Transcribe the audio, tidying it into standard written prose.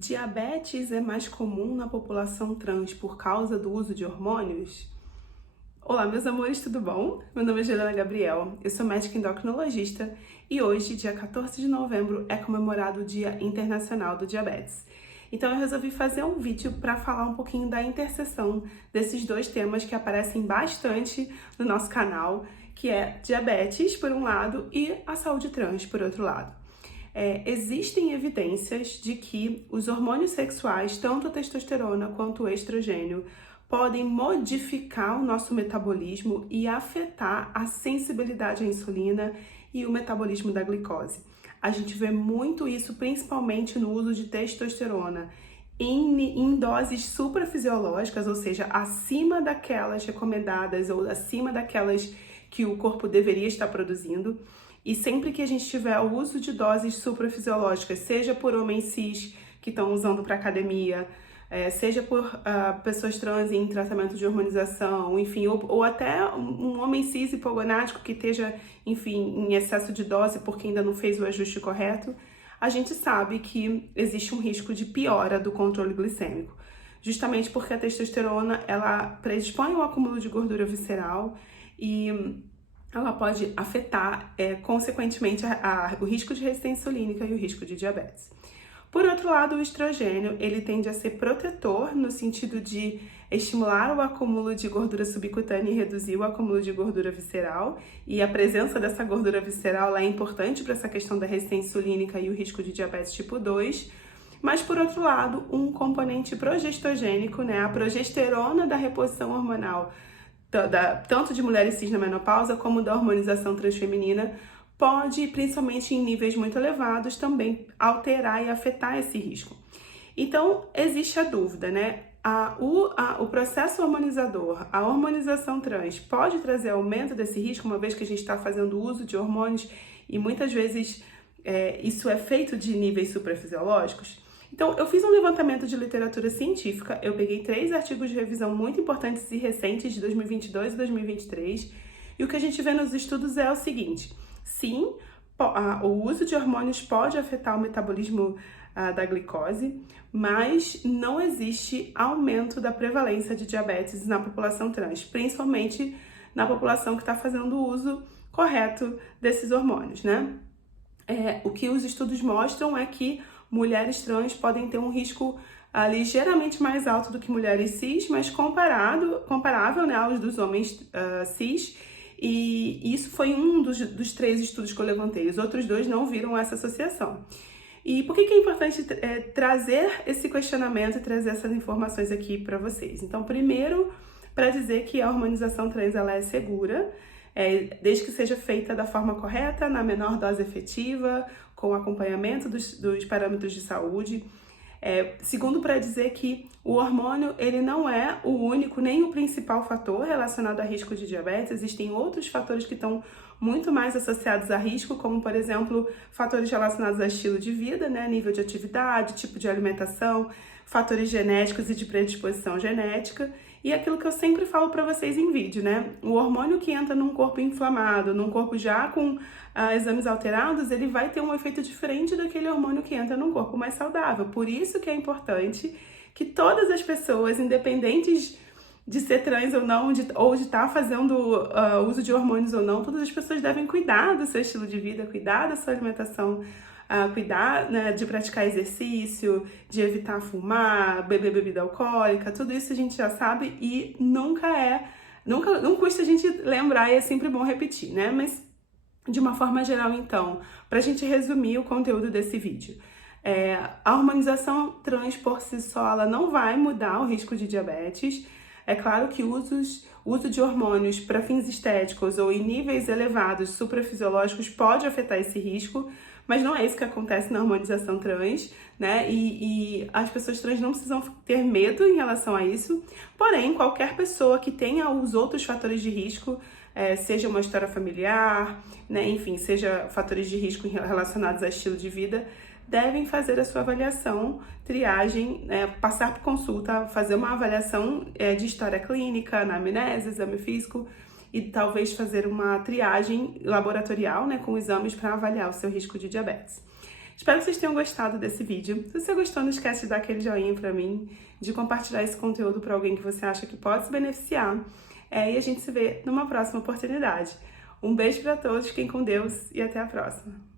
Diabetes é mais comum na população trans por causa do uso de hormônios? Olá, meus amores, tudo bom? Meu nome é Juliana Gabriel, eu sou médica endocrinologista e hoje, dia 14 de novembro, é comemorado o Dia Internacional do Diabetes. Então eu resolvi fazer um vídeo para falar um pouquinho da interseção desses dois temas que aparecem bastante no nosso canal, que é diabetes, por um lado, e a saúde trans, por outro lado. Existem evidências de que os hormônios sexuais, tanto a testosterona quanto o estrogênio, podem modificar o nosso metabolismo e afetar a sensibilidade à insulina e o metabolismo da glicose. A gente vê muito isso principalmente no uso de testosterona em doses suprafisiológicas, ou seja, acima daquelas recomendadas ou acima daquelas que o corpo deveria estar produzindo. E sempre que a gente tiver o uso de doses suprafisiológicas, seja por homens cis que estão usando para academia, seja por pessoas trans em tratamento de hormonização, enfim, ou até um homem cis hipogonádico que esteja, enfim, em excesso de dose porque ainda não fez o ajuste correto, a gente sabe que existe um risco de piora do controle glicêmico. Justamente porque a testosterona, ela predispõe ao acúmulo de gordura visceral e ela pode afetar, consequentemente, o risco de resistência insulínica e o risco de diabetes. Por outro lado, o estrogênio, ele tende a ser protetor no sentido de estimular o acúmulo de gordura subcutânea e reduzir o acúmulo de gordura visceral. E a presença dessa gordura visceral é importante para essa questão da resistência insulínica e o risco de diabetes tipo 2. Mas, por outro lado, um componente progestogênico, a progesterona da reposição hormonal, tanto de mulheres cis na menopausa como da hormonização transfeminina, pode, principalmente em níveis muito elevados, também alterar e afetar esse risco. Então, existe a dúvida, o processo hormonizador, a hormonização trans, pode trazer aumento desse risco, uma vez que a gente está fazendo uso de hormônios e muitas vezes isso é feito de níveis suprafisiológicos? Então, eu fiz um levantamento de literatura científica, eu peguei 3 artigos de revisão muito importantes e recentes de 2022 e 2023, e o que a gente vê nos estudos é o seguinte: sim, o uso de hormônios pode afetar o metabolismo da glicose, mas não existe aumento da prevalência de diabetes na população trans, principalmente na população que está fazendo o uso correto desses hormônios, O que os estudos mostram é que mulheres trans podem ter um risco ligeiramente mais alto do que mulheres cis, mas comparável aos dos homens cis. E isso foi um dos 3 estudos que eu levantei. Os outros 2 não viram essa associação. E por que é importante trazer esse questionamento e trazer essas informações aqui para vocês? Então, primeiro, para dizer que a hormonização trans ela é segura, desde que seja feita da forma correta, na menor dose efetiva, com acompanhamento dos parâmetros de saúde. Segundo, para dizer que o hormônio ele não é o único nem o principal fator relacionado a risco de diabetes. Existem outros fatores que estão muito mais associados a risco, como, por exemplo, fatores relacionados a estilo de vida, nível de atividade, tipo de alimentação, fatores genéticos e de predisposição genética. E aquilo que eu sempre falo para vocês em vídeo, O hormônio que entra num corpo inflamado, num corpo já com exames alterados, ele vai ter um efeito diferente daquele hormônio que entra num corpo mais saudável. Por isso que é importante que todas as pessoas, independentes de ser trans ou não, ou de estar fazendo uso de hormônios ou não, todas as pessoas devem cuidar do seu estilo de vida, cuidar da sua alimentação, cuidar de praticar exercício, de evitar fumar, beber bebida alcoólica. Tudo isso a gente já sabe e não custa a gente lembrar, e é sempre bom repetir, Mas de uma forma geral, então, para a gente resumir o conteúdo desse vídeo, a hormonização trans por si só ela não vai mudar o risco de diabetes. É claro que o uso de hormônios para fins estéticos ou em níveis elevados suprafisiológicos pode afetar esse risco, mas não é isso que acontece na hormonização trans, E as pessoas trans não precisam ter medo em relação a isso. Porém, qualquer pessoa que tenha os outros fatores de risco, seja uma história familiar, enfim, seja fatores de risco relacionados a estilo de vida, devem fazer a sua avaliação, triagem, passar por consulta, fazer uma avaliação de história clínica, anamnese, exame físico e talvez fazer uma triagem laboratorial, com exames para avaliar o seu risco de diabetes. Espero que vocês tenham gostado desse vídeo. Se você gostou, não esquece de dar aquele joinha pra mim, de compartilhar esse conteúdo para alguém que você acha que pode se beneficiar. E a gente se vê numa próxima oportunidade. Um beijo para todos, fiquem com Deus e até a próxima.